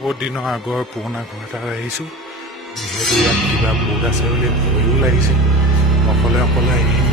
বহুত দিনৰ আগৰ পুৰণা ঘৰ এটাত আহিছোঁ। যিহেতু ইয়াত কিবা ভূত আছে বুলি ভয়ো লাগিছে। অকলে অকলে আহিছোঁ।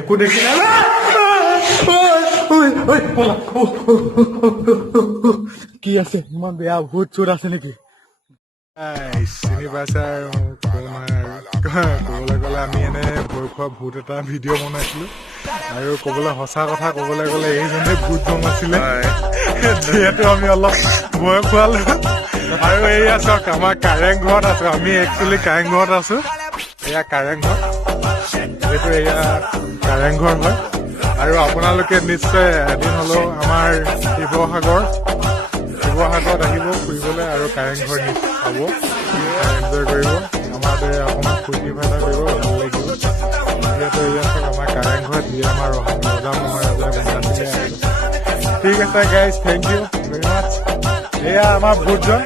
একো দেখি কি আছে? ইমান বেয়া ভূত চোট আছে নেকি? চিনি পাইছা আৰু ক'বলৈ গ'লে আমি এনে ভয় খোৱা ভূত এটা ভিডিঅ' বনাইছিলো আৰু ক'বলৈ সঁচা কথা ক'বলৈ গ'লে এইজনে ভূত জমাইছিলে। যিহেতু আমি অলপ ভয় খোৱালো আৰু এয়া চাওক আমাৰ কাৰেং ঘৰত আছো। আমি একচুৱেলি কাৰেং ঘৰত আছো। এয়া কাৰেং ঘৰ, যিহেতু এয়া কাৰেংঘৰ হয়। আৰু আপোনালোকে নিশ্চয় এদিন হ'লেও আমাৰ শিৱসাগৰত আহিব ফুৰিবলৈ আৰু কাৰেংঘৰ চাব, এনজয় কৰিব। আমাৰ দৰে অকণমান ফূৰ্তি ফাৰ্তা কৰিব, ভাল লাগিব। যিহেতু এয়া চাওক আমাৰ কাৰেংঘৰত যি আমাৰ ৰজা মহাৰাজাই বনাইছিলে। ঠিক আছে গাইজ, থেংক ইউ ভেৰি মাছ। এয়া আমাৰ ভূতজন